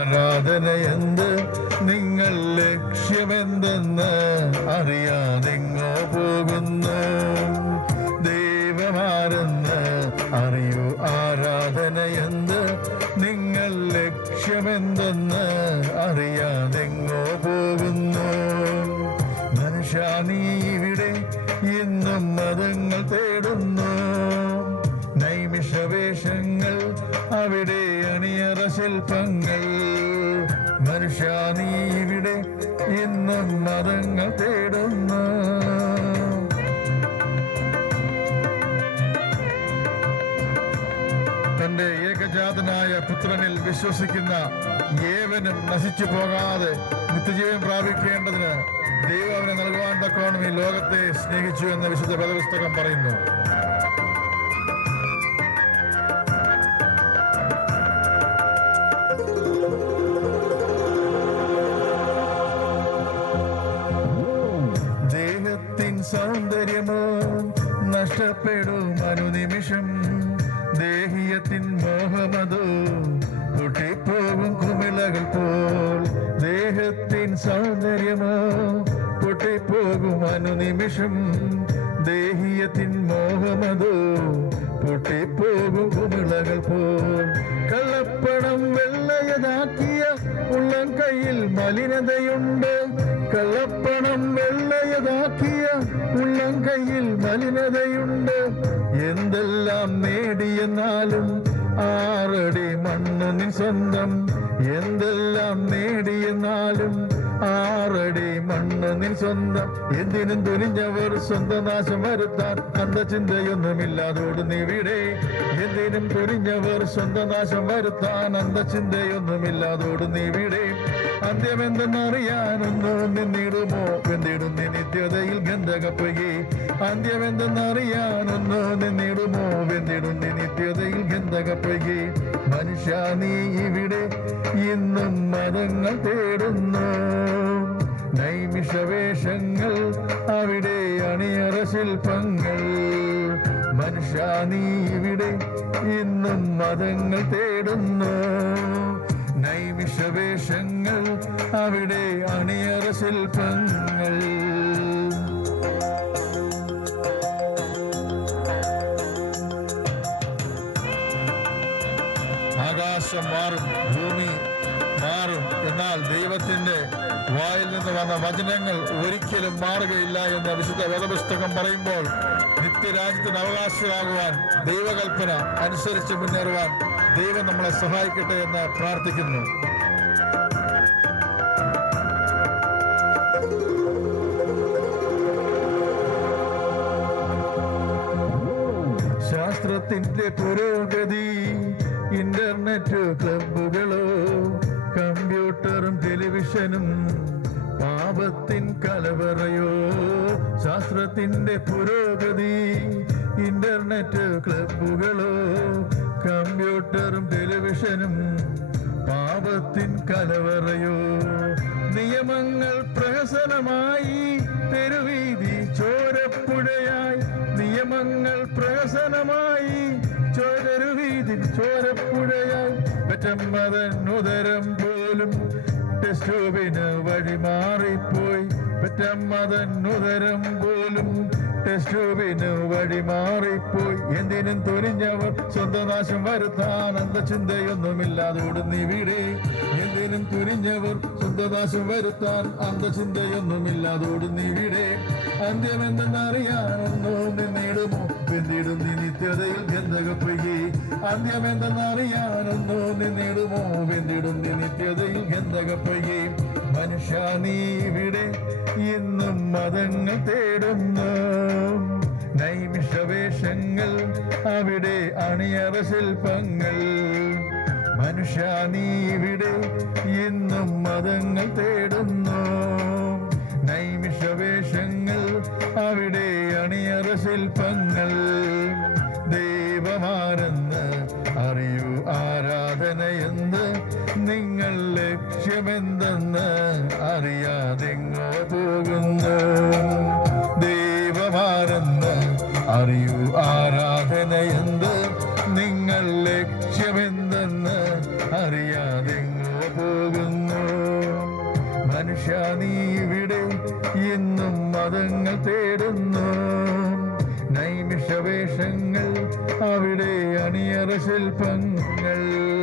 ആരാധനയെന്ത്, നിങ്ങൾ ലക്ഷ്യമെന്തെന്ന് അറിയാതെങ്ങോ പോകുന്നു. ദൈവമാരെന്ന് അറിയൂ. ആരാധനയെന്ത്, നിങ്ങൾ ലക്ഷ്യമെന്തെന്ന് അറിയാതെങ്ങോ പോകുന്നു. മനുഷ്യ നീ ഇവിടെ ഇന്നും മതങ്ങൾ തേടുന്നു. നൈമിഷവേഷങ്ങൾ അവിടെ അണിയറ ശില്പങ്ങൾ. മനുഷ്യ നീ ഇവിടെ ഇന്നും മതങ്ങൾ തേടുന്നു. തന്റെ ഏകജാതനായ പുത്രനിൽ വിശ്വസിക്കുന്ന ഏവനും നശിച്ചു പോകാതെ നിത്യജീവൻ പ്രാപിക്കേണ്ടതിന് ദൈവം അവനെ നൽകുവാൻ തക്കവണ്ണം ഈ ലോകത്തെ സ്നേഹിച്ചു എന്ന് വിശുദ്ധ വേദപുസ്തകം പറയുന്നു. ദേഹത്തിൻ സൗന്ദര്യമോ നഷ്ടപ്പെടും അനുനിമിഷം. ദേഹിയത്തിൻ മോഹമതോ പൊട്ടിപ്പോകും കുമിളകൾ പോൽ. ദേഹത്തിൻ സൗന്ദര്യമോ പൊട്ടിപ്പോകും അനുനിമിഷം. ദേഹിയത്തിൻ മോഹമതോ പൊട്ടിപ്പോകും കുമിളകൾ പോൽ. കള്ളപ്പണം വെള്ളയതാക്കിയ ഉള്ളം കയ്യിൽ മലിനതയുണ്ട്. കള്ളപ്പണം വെള്ളയതാക്കിയ ഉള്ളം കയ്യിൽ മലിനതയുണ്ട്. എന്തെല്ലാം നേടിയെന്നാലും 6 അടി മണ്ണ് നിൻ സ്വന്തം. എന്തെല്ലാം നേടിയെന്നാലും 6 അടി മണ്ണ് നിൻ സ്വന്തം. എന്തിനും തുനിഞ്ഞവർ സ്വന്തം നാശം വരുത്താൻ അന്ധചിന്തയൊന്നുമില്ലാതോടുന്നിവിടെ. എന്തിനും തുനിഞ്ഞവർ സ്വന്തം നാശം വരുത്താൻ അന്ധചിന്തയൊന്നുമില്ലാതോടുന്നിവിടെ. അന്ത്യമെന്തെന്നറിയാനൊന്നു നിന്നിടുമോ വെന്തിടും നീ നിത്യതയിൽ ഗന്ധകപ്പൊയ്കെ. അന്ത്യമെന്തെന്നറിയാനൊന്നു നിന്നിടുമോ വെന്തിടും നീ നിത്യതയിൽ ഗന്ധകപ്പൊയ്കെ. മനുഷ്യ നീ ഇവിടെ ഇന്നും മതങ്ങൾ തേടുന്നു. നൈമിഷവേഷങ്ങൾ അവിടെ അണിയറ ശില്പങ്ങൾ. മനുഷ്യ നീ ഇവിടെ ഇന്നും മതങ്ങൾ തേടുന്നു. നൈമിഷവേഷങ്ങൾ അവിടെ അണിയറ ശില്പങ്ങൾ. ആകാശം മാറും, ഭൂമി മാറും, എന്നാൽ ദൈവത്തിന്റെ വായിൽ നിന്ന് വന്ന വചനങ്ങൾ ഒരിക്കലും മാറുകയില്ല എന്ന് വിശുദ്ധ വേദപുസ്തകം പറയുമ്പോൾ നിത്യരാജ്യത്തിന് അവകാശികളാകുവാൻ ദൈവകൽപ്പന അനുസരിച്ച് മുന്നേറുവാൻ ദൈവം നമ്മളെ സഹായിക്കട്ടെ എന്ന് പ്രാർത്ഥിക്കുന്നു. ശാസ്ത്രത്തിന്റെ പുരോഗതി, ഇന്റർനെറ്റ് ക്ലബുകളോ കമ്പ്യൂട്ടറും ടെലിവിഷനും പാപത്തിൻ കലവറയോ. ശാസ്ത്രത്തിന്റെ പുരോഗതി, ഇന്റർനെറ്റ് ക്ലബുകളോ കമ്പ്യൂട്ടറും ടെലിവിഷനും പാപത്തിൻ കലവറയോ. നിയമങ്ങൾ പ്രഹസനമായി, തെരുവീതി ചോരപ്പുഴയായി. നിയമങ്ങൾ പ്രഹസനമായി, തെരുവീതി ചോരപ്പുഴയായി. പെറ്റമ്മതനുദരം പോലും ടെസ്റ്റ് ട്യൂബിന് വഴിമാറിപ്പോയി. പെറ്റമ്മതനുദരം പോലും ടെസ്റ്റ് ട്യൂബിന് വഴിമാറിപ്പോയി. എന്തിനും തുനിഞ്ഞവർ സ്വന്തം നാശം വരുത്താൻ അന്ധചിന്തയൊന്നുമില്ലാതോടുന്നിവിടെ. എന്തിനും തുനിഞ്ഞവർ സ്വന്തം നാശം വരുത്താൻ അന്ധചിന്തയൊന്നുമില്ലാതോടുന്നിവിടെ. അന്ത്യമെന്തെന്നറിയാനൊന്നു നിന്നിടുമോ വെന്തിടും നീ നിത്യതയിൽ ഗന്ധകപ്പൊയ്കെ. അന്ത്യമെന്തെന്നറിയാനൊന്നു നിന്നിടുമോ വെന്തിടും നീ നിത്യതയിൽ ഗന്ധകപ്പൊയ്കെ. മനുഷ്യ നീ ഇവിടെ ഇന്നും മതങ്ങൾ തേടുന്നു. നൈമിഷവേഷങ്ങൾ അവിടെ അണിയറ ശില്പങ്ങൾ. മനുഷ്യ നീ ഇവിടെ ഇന്നും മതങ്ങൾ തേടുന്നു. നൈമിഷവേഷങ്ങൾ അവിടെ അണിയറ ശില്പങ്ങൾ. ദൈവമാരെന്ന് അറിയൂ. ആരാധനയെന്ത്, നിങ്ങൾ ലക്ഷ്യമെന്തെന്ന് അറിയാതെങ്ങോ പോകുന്നു. ദൈവമാരെന്ന് അറിയൂ. ആരാധനയെന്ത്, നിങ്ങൾ ലക്ഷ്യമെന്തെന്ന് അറിയാതെങ്ങോ പോകുന്നു. മനുഷ്യ നീ ഇവിടെ എന്നും മതങ്ങൾ തേടുന്നു. നൈമിഷവേഷങ്ങൾ അവിടെ അണിയറ ശില്പങ്ങൾ.